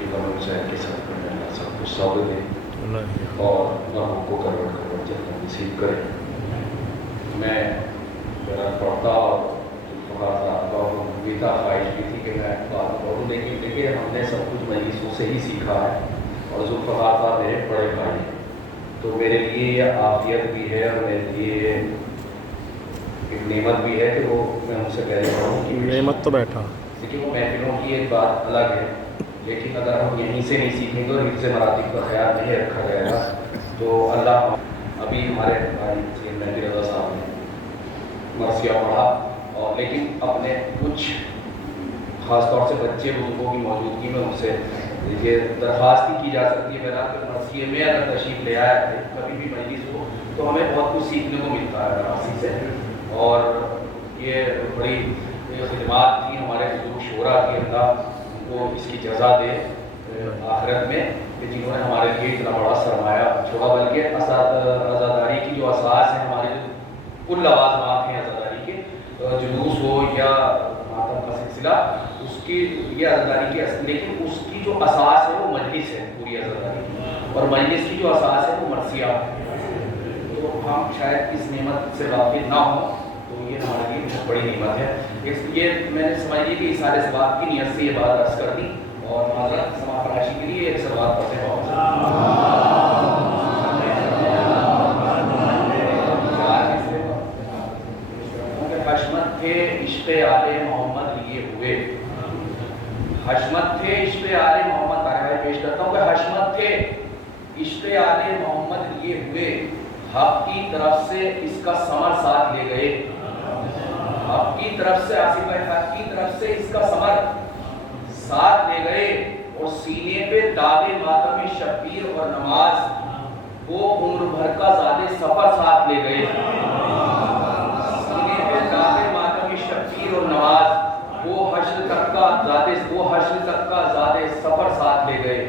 कि गम हुसैन के साथ में अल्लाह सब कुछ सब्र दे और गमों को करवट जन्नत नसीब करे। मैं जरा पढ़ता और थोड़ा सा भी था, ख्वाहिश भी थी कि मैं बात पढ़ूँ, लेकिन देखिए हमने सब कुछ मजलिसों से ही सीखा है और ज़ुल्फ़िकार साहब मेरे बड़े भाई, तो मेरे लिए ये आफियत भी है और मेरे लिए एक नेमत भी है कि वो मैं उनसे कह रहा हूँ कि नेमत तो बैठा, लेकिन वो महफिलों की एक बात अलग है, लेकिन अगर हम यहीं से नहीं सीखेंगे और हिफ्ज़ मरातिब का ख्याल नहीं रखा जाएगा तो अल्लाह अभी हमारे भाई सैयद मेहदी रज़ा साहब ने मरसिया पढ़ा और लेकिन अपने कुछ ख़ास तौर से बच्चे बुजुर्गों की मौजूदगी में उनसे ये दरख्वास्त ही की जा सकती है मेरा कि मरसिए में अगर तशरीफ़ ले आया कभी भी मजलिस हो तो हमें बहुत कुछ सीखने को मिलता है मरासी से। और ये बड़ी खिदमात थी हमारे बुजुर्ग शोरा की, अल्लाह उनको इसकी जज़ा दे आखिरत में कि जिन्होंने हमारे लिए इतना बड़ा सरमाया छोड़ा, बल्कि अज़ादारी की जो असास है हमारे जो कुल लवाज़मात हैं अज़ादारी के, जुलूस हो या मातम का सिलसिला, उसकी ये अज़ादारी की लेकिन उसकी जो असास है वो मजलिस है पूरी अज़ादारी की, और मजलिस की जो असास है वो मरसिया। तो हम शायद इस नेमत से वाकिफ़ ना हो तो ये हमारे लिए बहुत बड़ी नेमत है। ये मैंने समझ ली कि इस सारे सवाब की नीयत से ये बात अर्ज़ कर दी और माज़रत समाअत फराशी के लिए एक सवाल पढ़ते हैं। हशमत थे इश्क़े आले मोहम्मद लिए हुए, हशमत थे इश्क़े आले मोहम्मद, तारीफ़ पेश करता हूँ कि हशमत थे इश्क़े आले मोहम्मद लिए हुए, हक़ की तरफ से इसका समर साथ ले गए, हक़ की तरफ से आसिफ भाई, हक़ की तरफ से इसका समर साथ ले गए और सीने पे दागे मातम शबीर और नमाज वो उम्र भर का ज़ादे सफ़र साथ ले गए, सीने पे दागे मातम शबीर और नमाज वो हश्र तक का ज़ादे सफ़र साथ ले गए,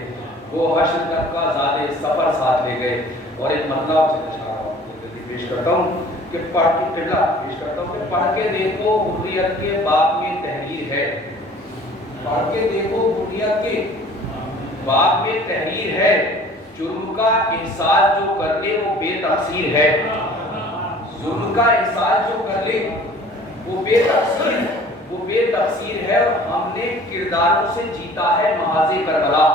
वो हश्र तक का ज़ादे सफ़र साथ ले गए। और एक मतलब पेश करता हूँ कि पढ़ के देखो हुर्रियत के बाप में तहरीर है, पढ़ के देखो हुर्रियत के बाप में तहरीर है, जुर्म का एहसास जो कर ले वो बेतकसीर है, जुर्म का एहसास जो कर ले वो बेतकसीर है। और हमने किरदारों से जीता है महाज़े करबला,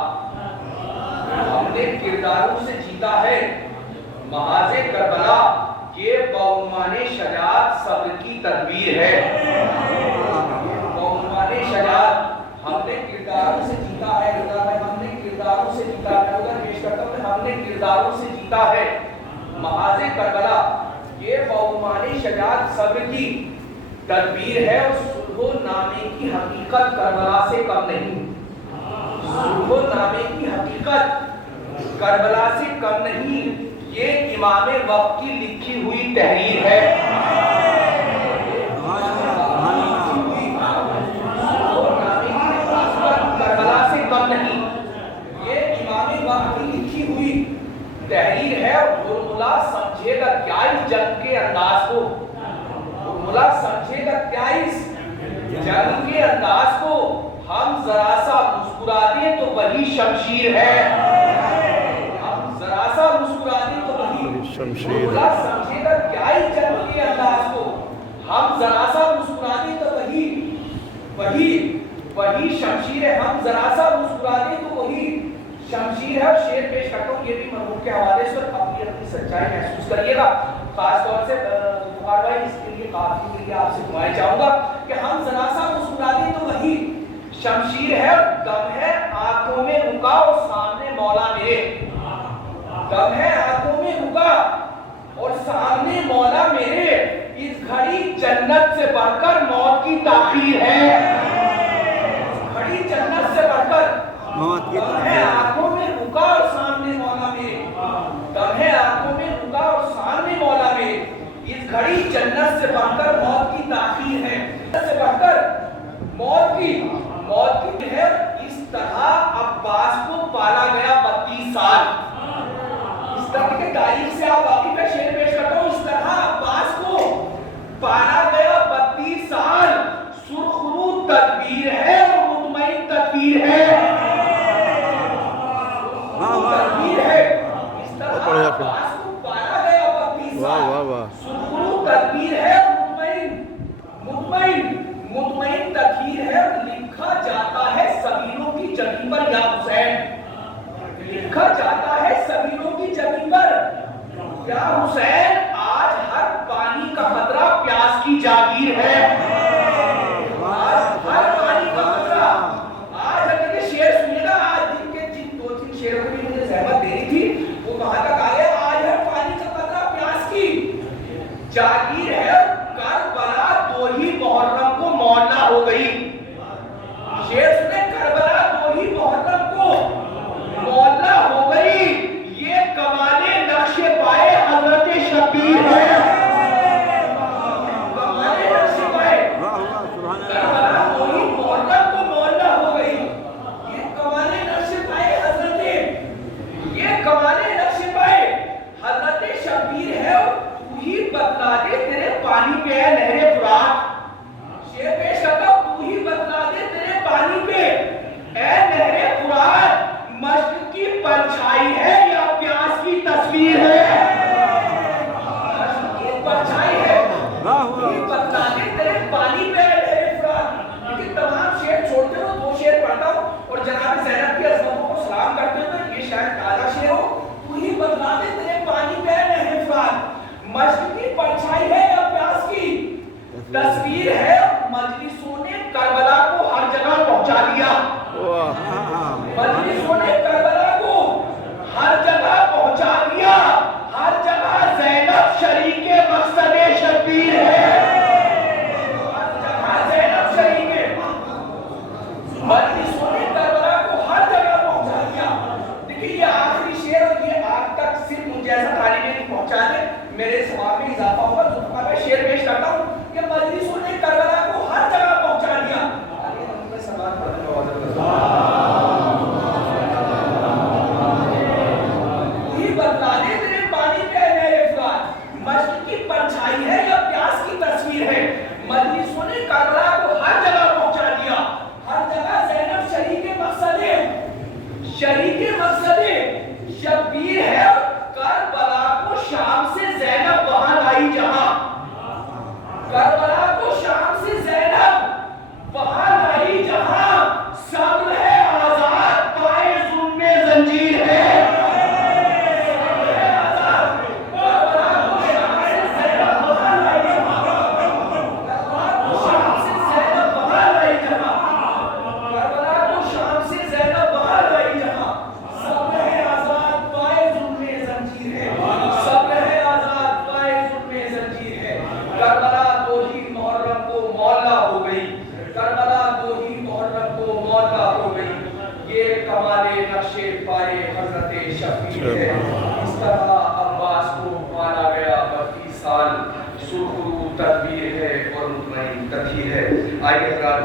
हमने किरदारों से जीता है महाज़े करबला, ये बउन्वाने शजाअत सब्र की तदबीर है, बउन्वाने शजाअत हमने किरदारों से जीता है, हमने किरदारों से जीता है, उधर पेश करता हूं हमने किरदारों से जीता है महाज़े करबला, ये बउन्वाने शजाअत सब्र की तदबीर है। और सुल्हो नामे की हकीकत करबला से कम नहीं, सुल्हो नामे की हकीकत करबला से कम नहीं, ये इमाम वक्त की लिखी हुई तहरीर है, करबला से कम नहीं, ये इमाम वक्त की लिखी हुई तहरीर है। और गुरमुला समझेगा क्या इस जंग के अंदाज को, गुरमुला समझेगा क्या इस जंग के अंदाज को, हम जरा सा मुस्कुरा दें तो वही शमशीर है, हम जरा सा मुस्कुरा दें तो वही शमशीर है, समझेगा क्या इस जंग के अंदाज को, हम जरा सा मुस्कुरा दें तो वही शमशीर है, हम जरा सा मुस्कुरा दें तो वही शमशीर है। और शेर पेश करता हूँ, ये भी मरहूम के हवाले से अपनी सच्चाई महसूस करिएगा, खास तौर से बुखार भाई इसके लिए काफी के लिए आपसे दुआएं चाहूंगा कि हम जरा सा मुस्कुरा दें तो वही शमशीर है। दम है आंखों में उनका और सामने मौला मेरे, दम है आंखों में उनका और सामने मौला मेरे, इस घड़ी जन्नत से बढ़कर मौत की ताखीर है, इस घड़ी जन्नत से बढ़कर मौत की ताखीर है। आंखों में रुका और सामने मौला मेरे, दम है आंखों में रुका और सामने मौला मेरे, इस घड़ी जन्नत से बढ़कर मौत की ताखीर है, जन्नत से बढ़कर मौत की है। इस तरह अब्बास को पाला गया 32 साल, इस तरह के तारीख से आप वाकिफ है, शेर पेश करता हूँ, इस तरह अब्बास को पाला गया 32 साल, सुरखरू तदबीर है और मुतमईन तदबीर है, لکھا جاتا ہے سبیلوں کی جگہ پر، یا حسین آج ہر پانی کا قطرہ پیاس کی جاگیر ہے. آج ہر پانی کا قطرہ، آج اگر یہ شعر سنیے گا، آج دن کے جن 2-3 شعروں کو بھی مجھے زحمت دینی تھی وہ کہاں تک آ گیا. آج ہر پانی کا قطرہ پیاس کی جاگیر ہے. کربلا 2 ہی محرم کو مولا ہو گئی. شعر سنے، کربلا 2 ہی محرم کو مولا ہو گئی. یہ کمال نقش پائے حضرت شبیر ہے. کمال نقش پائے کربلا 2 ہی محرم کو مولا ہو گئی. یہ کمال نقش پائے حضرت، یہ کمال نقش پائے حضرت شبیر ہے. تو ہی بتلا دے تیرے پانی پہ ہے نہر فرات. شعر پیش کرتا ہوں، تو ہی بتلا دے تیرے پانی پہ اے نہر فرات. مشق کی پرچھائی ہے یا پیاس کی تصویر ہے؟ مشق کی پرچھائی ہے، تو ہی بتلا دے تیرے پانی پہ اے نہر فرات. لیکن تمام شعر چھوڑتے ہو، 2 شعر پڑھتا ہوں اور جناب زینب کی عظمتوں کو سلام کرتے ہوئے یہ شاید تازہ شعر ہو. تو ہی بتلا دے تیرے پانی پہ اے نہر فرات. مشق کی پرچھائی ہے یا پیاس کی تصویر ہے. مجلسوں نے کربلا کو ہر جگہ پہنچا دیا. مجلسوں نے کربلا کو ہر جگہ پہنچا دیا. ہر جگہ زینب شریک مقصد شبیر ہے. ہر جگہ زینب شریک، مجلسوں نے کربلا کو ہر جگہ پہنچا دیا. دیکھیے یہ آخری شعر اور یہ آج تک صرف مجھے ایسا طالب علم پہنچا دے میرے ثواب میں اضافہ ہوگا. ذوالفقار میں شعر پیش کرتا ہوں کہ مجلسوں نے کربلا کو ہر جگہ پہنچا دیا. یہ بتلا دے تیرے پانی پہ نہر فرات. مشق کی پرچھائی ہے یا پیاس کی تصویر ہے. مجلسوں نے کربلا کو ہر جگہ پہنچا دیا. ہر جگہ زینب شریک مقصد شبیر ہے. کربلا کو شام سے زینب وہاں لائی جہاں. کربلا کو شام سے زینب وہاں لائی جہاں. سب ہے آزاد پائے ظلم زنجیر ہے. سب ہے آزاد. کربلا کو شام سے زینب وہاں لائی جہاں. کربلا کو شام سے زینب وہاں لائی جہاں. کربلا کو شام سے زینب وہاں لائی جہاں. سب ہے آزاد پائے ظلم زنجیر ہے. سب ہے آزاد پائے ظلم زنجیر ہے. کربلا 2 ہی محرم کو مولا ہو گئی. کربلا 2 ہی محرم کو مولا ہو گئی. یہ کمال نقش پائے حضرت شبیر ہے. اس طرح عباس کو مانا گیا 32 سال. سرخرو تدبیر ہے اور مطمئن تطہیر ہے. آئیے حضرات